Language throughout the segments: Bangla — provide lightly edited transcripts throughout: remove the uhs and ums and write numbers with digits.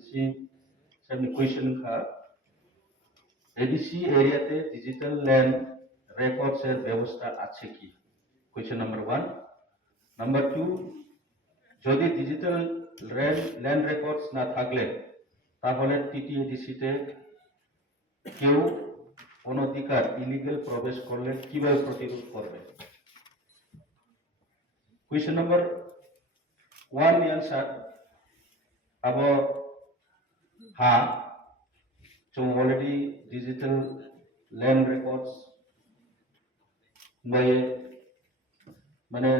MDC सबने क्वेश्चन का ADC एरिया ते डिजिटल लैंड रेकॉर्ड से व्यवस्था अच्छे की क्वेश्चन नंबर 1 नंबर 2 যদি ডিজিটাল ল্যান্ড রেকর্ডস না থাকলে তাহলে টিটিএডিসি তে কেউ অনধিকার ইলিগাল প্রবেশ করলে কিভাবে প্রতিরোধ করবে क्वेश्चन नंबर 1 नि answer abo ha so already digital land records by माने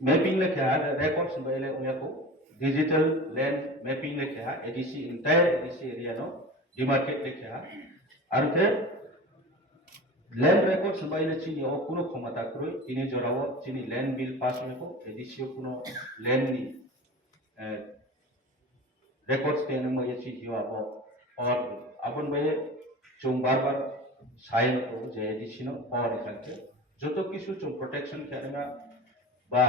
मैपिंग लेके है रेकॉर्ड्स बायले उनको डिजिटल लैंड मैपिंग लेके है एडीसी इंटायर एडीसी एरिया नो डिमार्केट लेके है और फिर लैंड रेकॉर्ड्स बायले चीनी और कुनो क्षमता करो इन्हें जोड़ावो चीनी लैंड बिल पास में को एडीसी कुनो लैंड नी रेकॉर्ड्स के नंबर ये चीज यो आपो और अपन बाये चुम बार साइन को जे एडीसी नो और इकट्ठे जो तो किसी चुम प्रोटेक्शन करना बा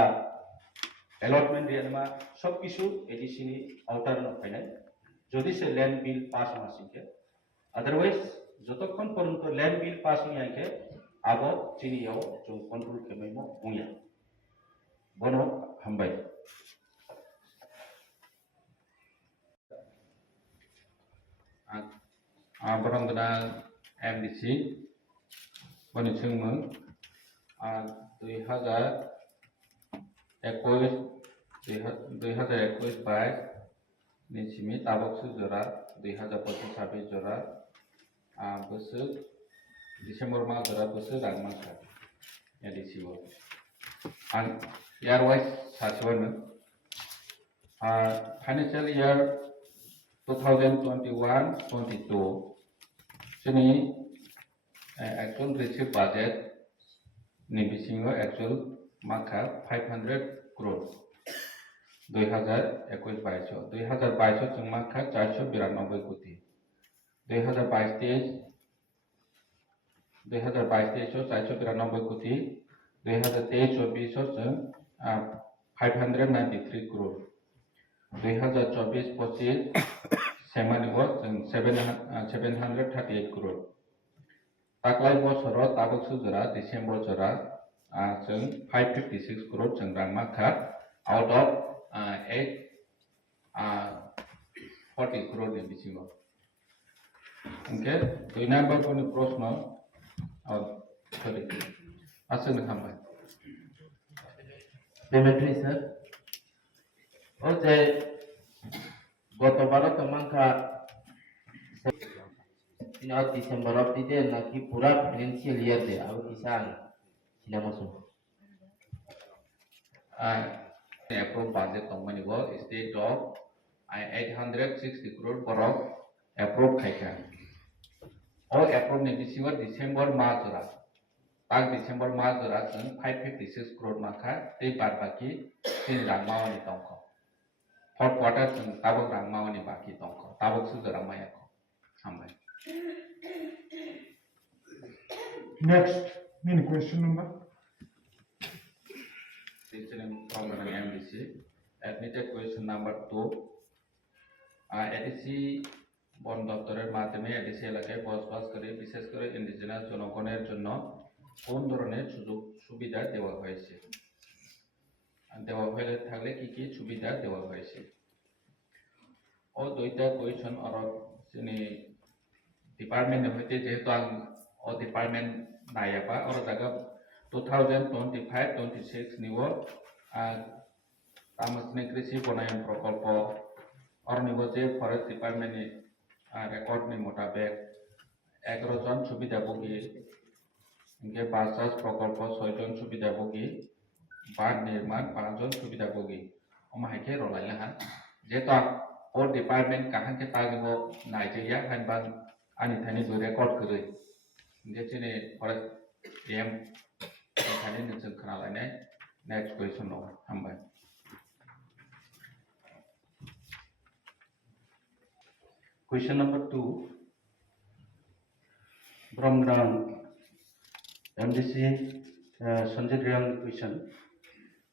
अलॉटमेंट रियानमा सब किछु एडीसी नि आउटार न फाइनाल जदि से लैंड बिल पास मासिके अदरवाइज जतक्षण पर्यन्त लैंड बिल पास नि आइके आबो चिनियाव जों कंट्रोल केमेमो उया बनो हामबाय बरंगना एमडीसी बनि सोंमोन 2021-22 निसिमी ताबकसु जरा 2025 जरा बोसोर डिसेम्बर मा जरा बोसोर रांमाखा एडीसी वो आं यार वाइज सासेवानो फाइनेंशियल इयर 2021-22 जोंनि एक्चुअल रिसिभ बाजेट नि बिसिङाव एक्चुअल माखा 500 करोड़ 2021-22 जों माखा 492 कोटी 2022-23 492 कोटी 2023-24 जों 593 करोड़ 2024-25 सेमानिगो जों 738 करोड़ ताकलाय बोसोराव ताबकसु जरा डिसेम्बर जरा जों 556 करोड़ जों रांमाखा आउट ऑफ 840 करोड़ नि बिसिङाव ओके 2 नम्बर को प्रश्न सॉरी आसन खामबाय Demetri sir oke goto barat teman ka ini Desember of the day naki pura financial year de abu kisan sila masuk approve budget company go state of 860 crore borok approve khaika और approve ने बिसिङाव डिसेम्बर मार्च ताक डिसेम्बर मार्च जों 556 करोड़ माखा ते बाद बाकी तीन रांमावानि दंखो फोर्थ क्वार्टर जों ताबक रांमावानि बाकी दंखो ताबक सुजरा मायाखो हामबाय Next, any question number? from the MDC. Admitted question number 2. ADC বন দপ্তরের মাধ্যমে এডিসি এলাকায় বসবাস করে বিশেষ করে ইন্ডিজিনাস জনগণের জন্য কোন ধরনের সুযোগ সুবিধা দেওয়া হয়েছে থাকলে কি কি সুবিধা দেওয়া হয়েছে ও দুইটা কোয়েশ্চন আর जोंनि डिपार्टमेंट হইতে যেহেতু आं ও डिपार्टमेंट नायाबा और जागा 2025-26 निवो तामसने कृषि बनायन प्रकल्प और निवो जे फरेस्ट डिपार्टमेंट नि रेकॉर्ड नि मुताबिक 11 जन सुविधाभोगी इनके 5 प्रकल्प 6 जन सुविधाभोगी बांध निर्माण 5 जन सुविधाभोगी ओमाहायके रलायला हान जेता और डिपार्टमेंट कहां के तागो नाइजेरिया हानबान आनि थानि दो रेकॉर्ड करे जेने फरेस्ट एम थानि नोंजों खोनालायनाय नेक्स्ट क्वेश्चन दं हामबाय question number 2 Brahmagram MDC Sanjay Riang question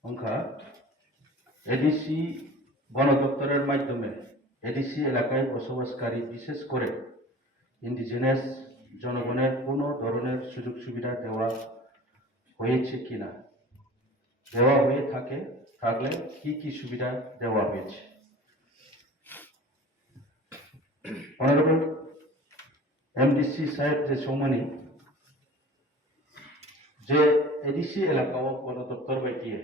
उनका एडीसी বন দপ্তরের মাধ্যমে এডিসি এলাকায় বসবাসকারী বিশেষ করে ইন্ডিজিনাস জনগণের কোনো ধরনের সুযোগ সুবিধা দেওয়া হয়েছে কিনা, দেওয়া হয়ে থাকলে কি কি সুবিধা দেওয়া হয়েছে। অনারেবল এমডিসি সাহেব যে সম্মানী যে এডিসি এলাকাও বন দপ্তর বায়दियै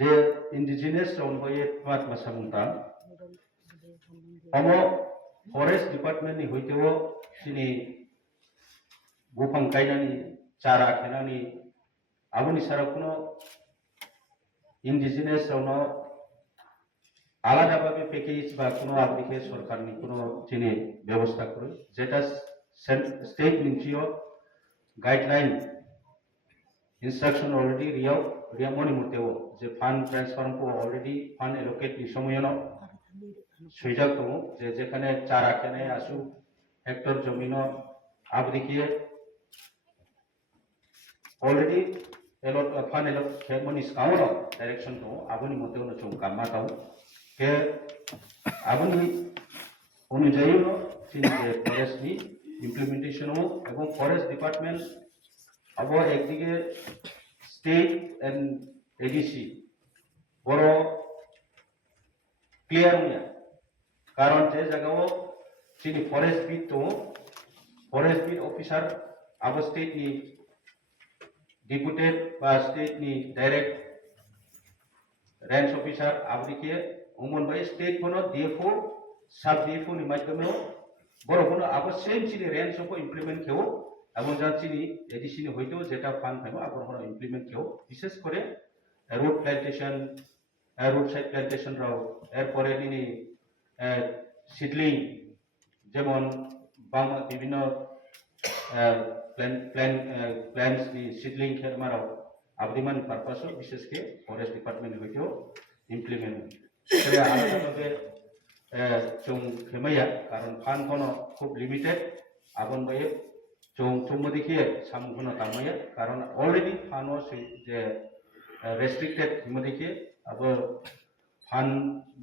যে ইন্ডিজিনাস রनबायै मात मासामुंता अमो फरेस्ट डिपार्टमेंट नि होइतेओ सिनि बुफां गायनानि चारा खेनानि आबनि सारा कोनो इन्डिजिनास रावनो आलादाभाবে প্যাকেজ বা কোনো আবদিকে সরকারনি কোনো চিনি ব্যবস্থা করে যেটা স্টেট নিচিও গাইডলাইন instruction already रियामोनी मुतेओ जे फांड ट्रांसफर को ऑलरेडी फांड एलोकेट नि समयनो सुइजाक दङ जे जेखाने चारा केने आसु हेक्टर जमिनो आबदिके ऑलरेडी एलॉट फांड एलॉट खेमनि स्काउनो डायरेक्शन दङ आबनि मुतेओ न चुम कामा दाउ के आबनि अनुजायनो सिनि जे फरेस्ट नि इम्प्लीमेंटेशन हो एवं फरेस्ट डिपार्टमेंट अब एकदिके स्टेट एंड एडीसी बड़ो क्लियर हुआ कारण जे जगह चीनी फरेस्ट बीट तो फरेस्ट बीट ऑफिसर अब स्टेट नि डिप्यूटेड बा स्टेट नि डायरेक्ट रेंज ऑफिसर अब दिखे उमन भाई स्टेट कोनो डीएफओ सब डीएफओ नि माध्यमे बड़ो कोनो अब सेम चीनी रेंज को इम्प्लीमेंट खेओ এবং যাচ্ছিনি এডিসিনি হইতেও যেটা ফান্ড পাইবো আপনারা ইমপ্লিমেন্ট কেউ বিশেষ করে road plantation road side plantation রাও এরপরে নিনি সিডলিং যেমন বাংলা বিভিন্ন প্ল্যান্টস নি সিডলিং খেরমারাও আবদিমান পারপাসও বিশেষ করে ফরেস্ট ডিপার্টমেন্ট হইতেও ইমপ্লিমেন্ট করে আলাদাভাবে চং খেমাইয়া কারণ ফান্ড কোনো খুব লিমিটেড আবন বাইয়ে चुम्बो देखिए सामुखुना तामाया कारण ऑलरेडी फानो से जे रेस्ट्रिक्टेड हिमो देखिए अब फान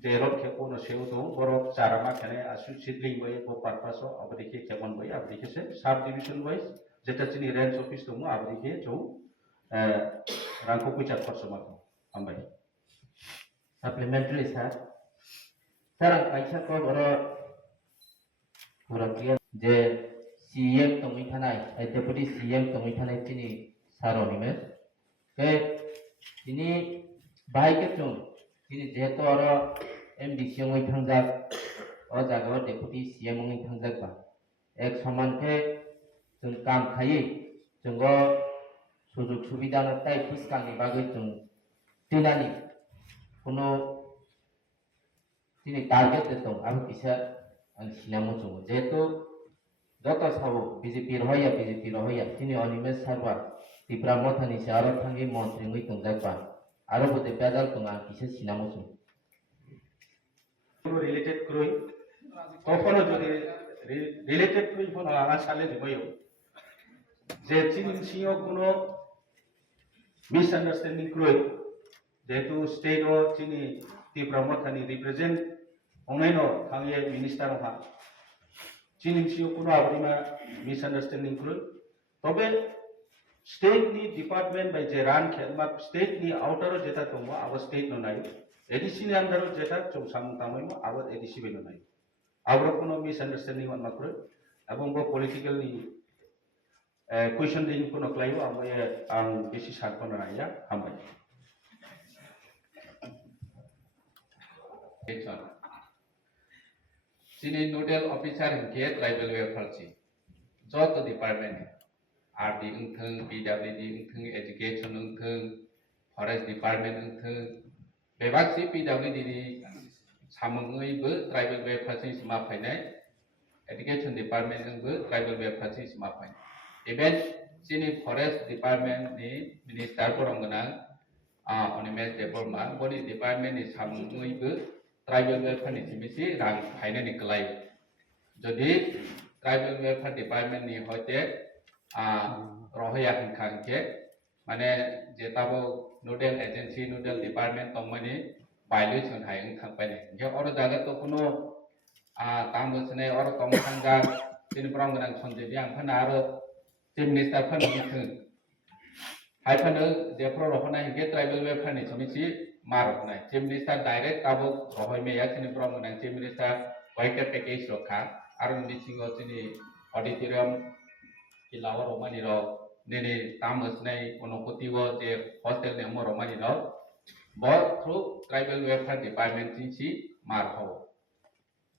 जे रोड के कोनो सेउ तो बरो चारामा खेने आसु सिडलिंग बाय बो पारपासो अब देखिए केमन बाय अब देखिए से सब डिवीजन वाइज जेटा चिनि रेंज ऑफिस दमो अब देखिए जो रांको कुचा खर्चमा हमबाय सप्लीमेंटरी सर कैसा को बरो पूरा क्लियर जे CM तंगै थानाय डेपुटी CM तंगै थानाय तिनि सारनिमे के तिनि बाहायके जों तिनि जेहेतु आरो MDC ngै थांजाक अ जागाव डेपुटी CM ngै थांजाक बा एक समान के जों काम खायै जोंगो सुजुग सुबिदा नाथाय फिसकालनि बागै जों तिनानि कोनो तिनि टार्गेट दं आरो किसा आं सिनामो जों जेहेतु যত সাবো বিজেপি রহইয়া তিনি অনিমেষ সারবা ত্রিপুরা মথানি সে আরো থাঙ্গি মন্ত্রী ngै তংজাকবা আরো বদে বেজাল তংা কিসে সিনামুসু রিলেটেড করই কখনো যদি রিলেটেড করই ফোন আগা সালে দিবইও যে চিনি সিও কোনো মিসআন্ডারস্ট্যান্ডিং করই যেহেতু স্টেট ও চিনি ত্রিপুরা মথানি রিপ্রেজেন্ট অংনাইনো থাঙ্গিয়ে মিনিস্টার হা चीनी को आबरीमा मिसआंडरस्टैंडिंग करो तबे स्टेट नि डिपार्टमेंट बाय जे रान खेलमा स्टेट नि आउटर जेटा दंबो आबो स्टेट न नाय एडीसी नि अंडर जेटा चौसाम तामैमो आबो एडीसी बेन नाय आबो कोनो मिसआंडरस्टैंडिंग वन मात्र एवं बो पॉलिटिकल नि क्वेश्चन दिन कोनो क्लाइबो आं बेसि सारपन नाया हामबाय Sini nodal officer ke tribal welfare chi jot department RD ungthung PWD ungthung education ungthung forest department ungthung bebak si PWD ni samungui bo tribal welfare chi sma phainai education department ungbo tribal welfare chi sma phainai even sini forest department ni minister porongna onimes department body department ni samungui bo tribal welfare नि सिमिसि रां फाइने निकलाय जदि ट्राइबल वेलफेयर डिपार्टमेंट नि होते रहया खांखे माने जेताबो नोडल एजेंसी नोडल डिपार्टमेंट तंगमानि বাইলে जों हाय थांबाय ने अर जागा तो कुनो ताम बसने अर तम थांगा दिन ब्राम गोनां सनजे आं फाना आरो चिफ मिनिस्टार फान बिथों हाय फानो जे प्र रखना हिगे ट्राइबल वे फानि समिसि मार होनाय चिफ मिनिस्टार डाइरेक्ट काबो रहय मेया चिनि ब्राम गोनां चिफ मिनिस्टार वाइटर पैकेज रखा आरो मिसिंगो चिनि ऑडिटोरियम किलावर रोमानी रो नेने ताम बसने उनकोतिवो जे हॉस्टल ने मो रोमानी रो But through tribal welfare department tinsi marho.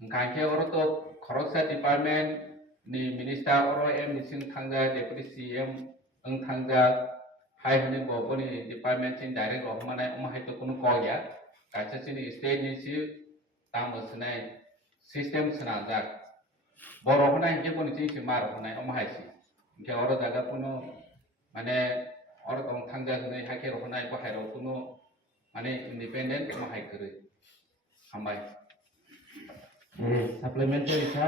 Ngangke oro to khoroksa department ni minister oro missing thangja deputy CM ang thangja hai hone bo ni department tin direct rohmanai hai to kuno ko ya kacha sini state ni si tamasnai system sna ja bo rohmanai ke boni tin si mar honai hai si ke oro daga kuno mane oro tong thangja ni hake rohmanai ko hai ro kuno माने इंडिपेंडेंट माहाय करे हामबाय supplementary sir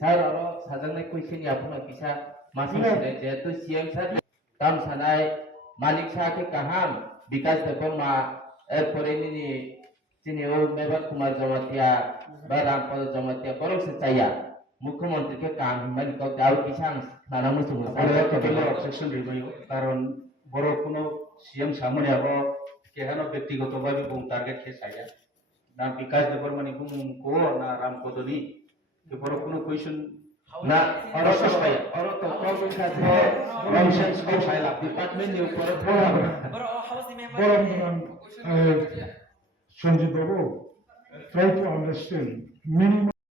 sir aro sajangnai question yapuna kisa masine jehetu CM sir tam sanai malik sa ke kaham bikas deborma erpore ni chini o mebat kumar jamatia ba rampal jamatia borok se chaya মুখ্যমন্ত্রী কে কাম হিমানি কো দাও কিসাং নানা মুসুম আমরা টোটালি অবজেকশন রিভিউ কারণ বড় কোনো সিএম সামনে আবো কেহানো ব্যক্তিগতভাবে বুম টার্গেট কে সাইয়া না বিকাশ দেবরমানি বুম কো না রাম কোদনি কে বড় কোনো কোয়েশ্চন না oro to ko ka je nonsense কো সাইলা department ni upor Sanjay Babu, try to understand minimum